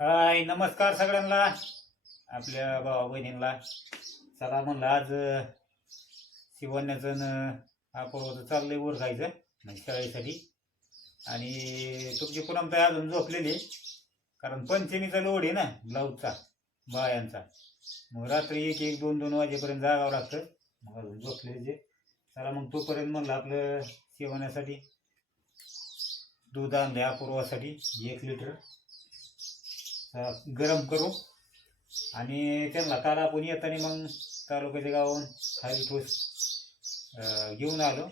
हाय नमस्कार सगळ्यांना. आपल्या भावा बहिणींना. चला म्हणलं आज शिवण्याचं न अपूर्वाचं चाललंय वर खायचं म्हणजे शाळेसाठी. आणि तुमची पुनम तर अजून झोपलेली कारण पंचमीचा लोड आहे ना ब्लाऊजचा बायांचा. मग रात्री एक एक दोन दोन वाजेपर्यंत जागावं लागतं. मग अजून झोपलेले जे चला मग तोपर्यंत म्हणलं आपलं शिवण्यासाठी दूध आणलं अपूर्वासाठी एक लिटर. गरम करू. आणि त्यांना काल आपण येताना मग तालुक्याच्या गावाहून खाली ठोस घेऊन आलो.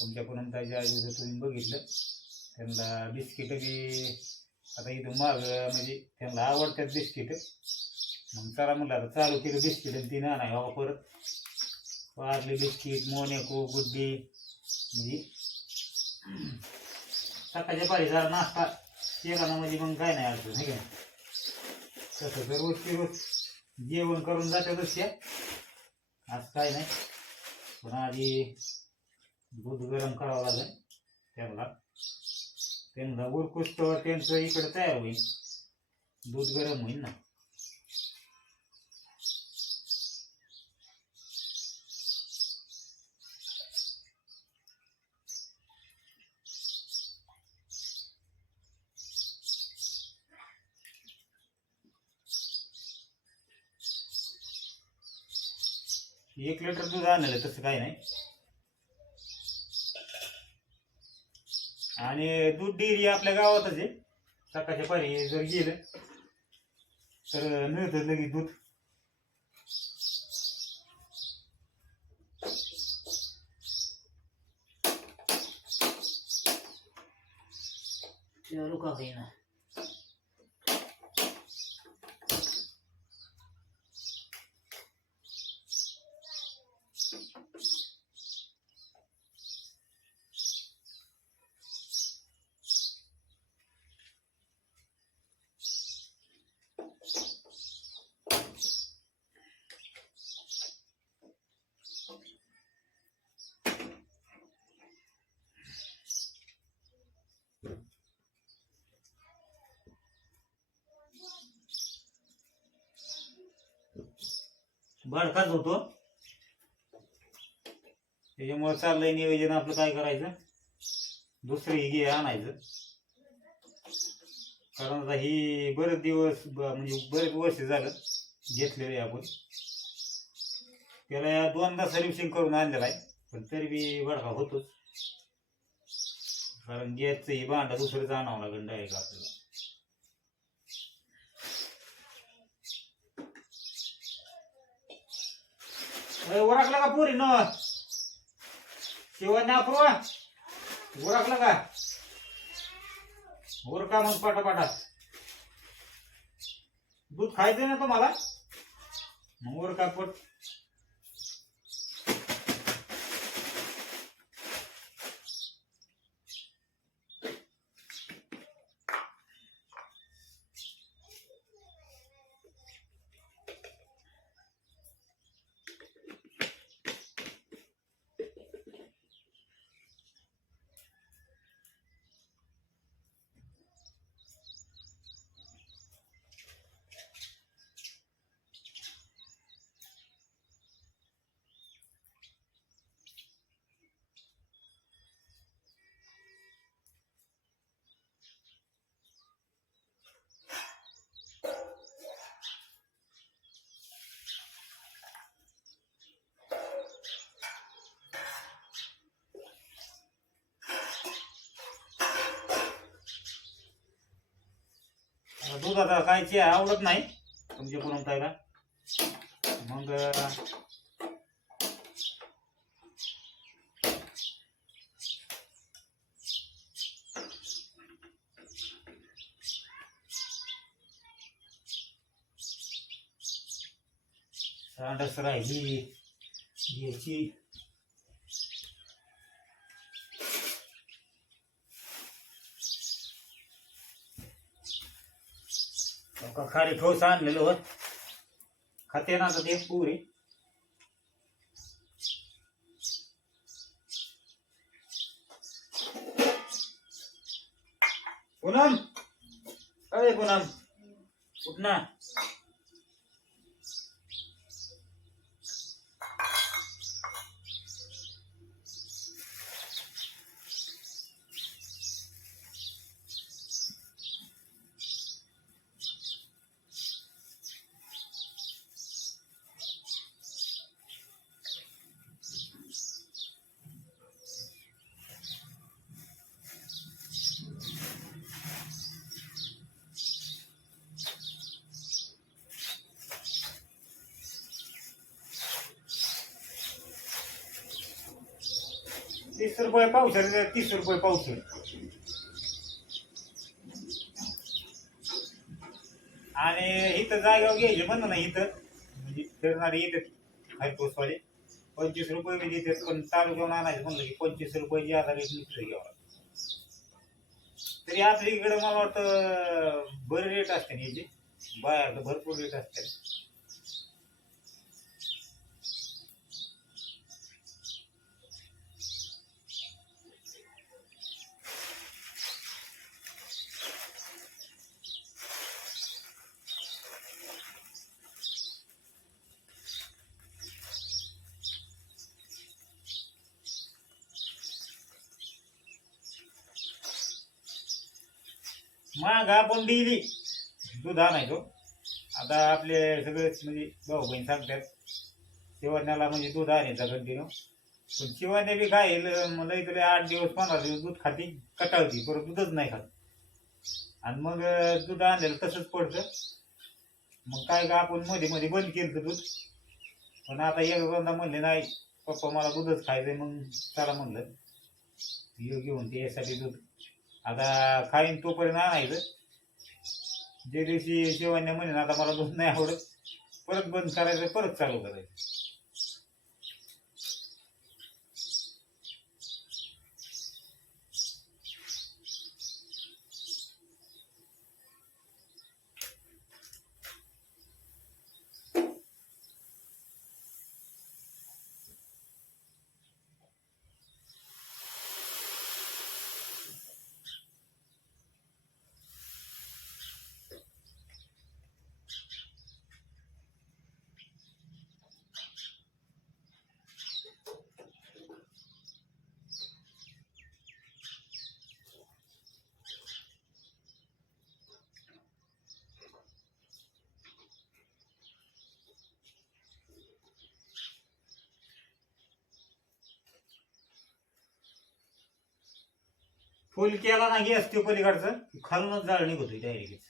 तुमच्या पुनमताच्या आयुष्य तुम्ही बघितलं त्यांना बिस्किटं बी आता इथं माग म्हणजे त्यांना आवडतात बिस्किट. मग चला म्हटलं आता चालू केलं बिस्किट आणि ती नाही बाबा परत. पारले बिस्किट मोनेको गुड्डी म्हणजे सकाळच्या पारी जरा नाश्ता केला ना म्हणजे मग काय नाही अडचण आहे का तसं तर रोजची रोज जेवण करून जातातच त्या आज काय नाही. पण आधी दूध गरम करावं लागेल त्यांना. त्यांना उरकुस्तवर त्यांचं इकडं तयार होईल. दूध गरम होईल ना. एक लिटर दूध आणलं तसं काही नाही. आणि दूध डेअरी आपल्या गावातच आहे. सकाळच्या पारी जर गेलं तर मिळतं लगेच दूध. रुका होईना? भडकाच होतो. त्याच्यामुळे चाललंय नियोजन आपलं काय करायचं? दुसरी घे आणायचं. कारण आता ही बरेच दिवस ब- म्हणजे बरेच वर्ष झालं घेतलेले आपण. त्याला या दोनदा सर्व्हिसिंग करून आणलेलं आहे पण तरी बी भडका होतोच. कारण गॅसचं ही भांडा दुसरंच आणावं लागेल डायरेक्ट आपल्याला. अरे का पुरी न शिवान्या अपूर्वा ओळखला का? ओरका मग पाटापाटा दूध खायचं ना तुम्हाला? मग ओरका पट. दूध आता कायची आवडत नाही. तुमच्या पुरम ताईला. मग सांडस राहिली घ्यायची का खाली ठोस आणलेलं होत. खाते ना आता ते पुरी पूनम. अरे पूनम उठ ना. तीस रुपये पावशेर तीस रुपये पावशेर आणि इथं जागेवर घ्यायचे म्हणलं ना इथं. म्हणजे फिरणारे इथं हायपोसवाले पंचवीस रुपये म्हणजे बी देतात पण चालू घेऊन आणायचं म्हणलं की पंचवीस रुपये जे आता रेट निघलं घ्यावा तरी आपल्या इकडं मला वाटतं बरे रेट असते ना याचे. बाहेर भरपूर रेट असते. मग आपण दुधा दूध तो आता आपले सगळे म्हणजे भाऊ बहीण सांगतात शिवण्याला म्हणजे दूध आणायचा कंटिन्यू. पण शिवण्या बी काय मला इकडे आठ दिवस पंधरा दिवस दूध खाती कटाळती परत दूधच नाही खात. आणि मग दूध आणलेलं तसंच पडतं. मग काय का आपण मध्ये मध्ये बंद केलं दूध. पण आता एक दोनदा म्हणले नाही पप्पा मला दूधच खायचंय मग चला म्हणलं. येऊ घेऊन ते यासाठी दूध आता खाईन तोपर्यंत आणायचं. जे दिवशी शिवण्या म्हणेन आता मला दूध नाही आवडत. परत बंद करायचं परत चालू करायचं. फुल केला नाही असते पलीकडचं. खालूनच जाळ निघतोय डायरेक्ट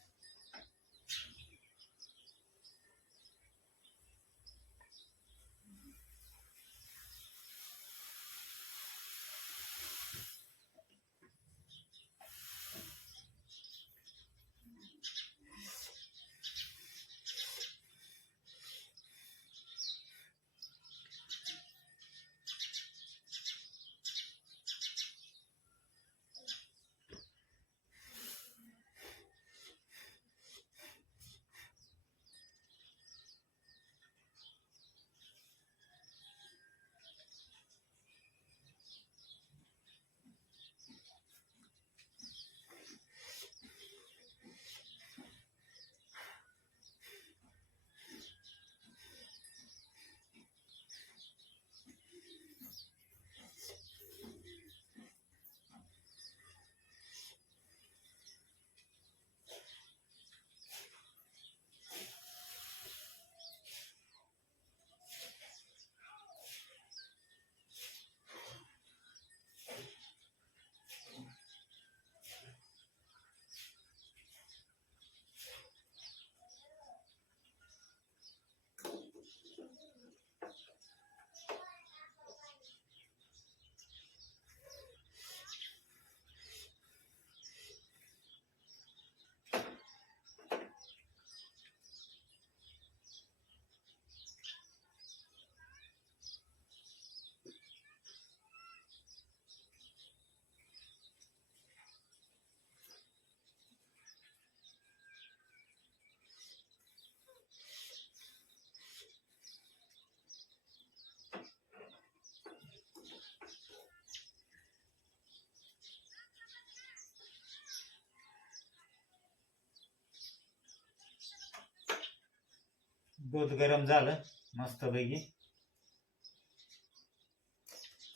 दूध गरम झालं मस्तपैकी.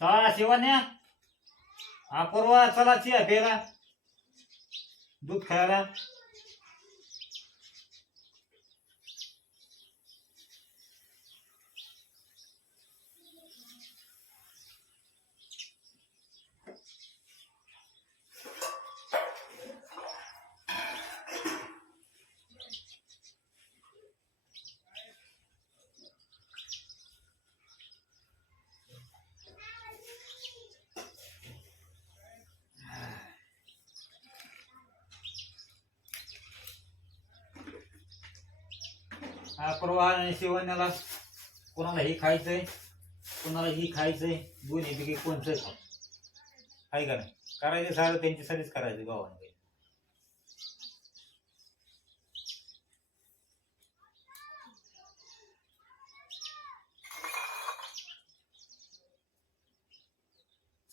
चला शिवान्या. अपूर्वा चला चिया फेरा दूध खायला. परवा आणि शिवण्याला कोणाला हे खायचंय? कोणाला ही खायचंय? दोन्ही पैकी कोणचं खा आहे का नाही? करायचं सारं त्यांच्यासाठीच करायचं भावाने.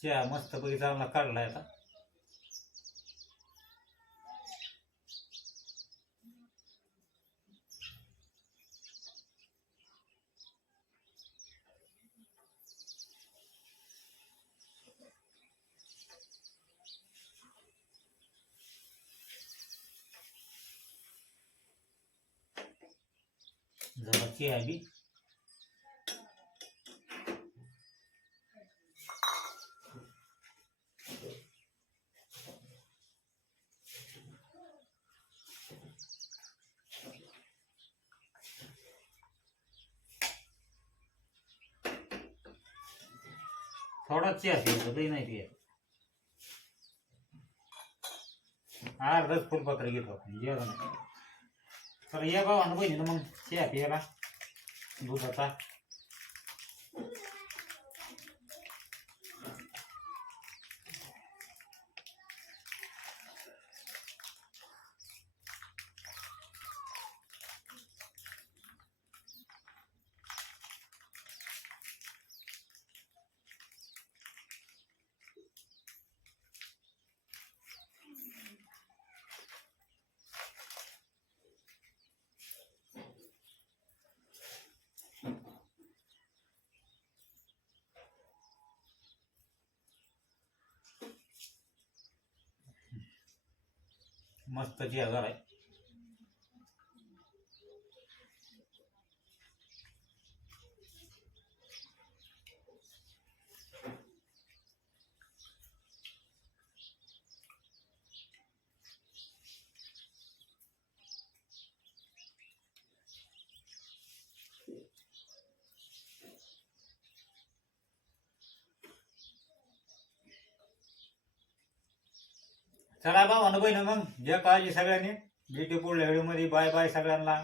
चहा मस्तपैकी चांगला काढलाय आता. जरा आली. थोडा चहा लई नाही पिया अर्धच फुलपात्र घेतो जेवण. नाही तर या भावानं बहिणीनं मग चहा प्यायला दुधाचा मस्त चहा चला चला अनुभव ना मग. घ्या काळजी सगळ्यांनी. भेटू पुढल्या व्हिडिओमध्ये बाय बाय सगळ्यांना.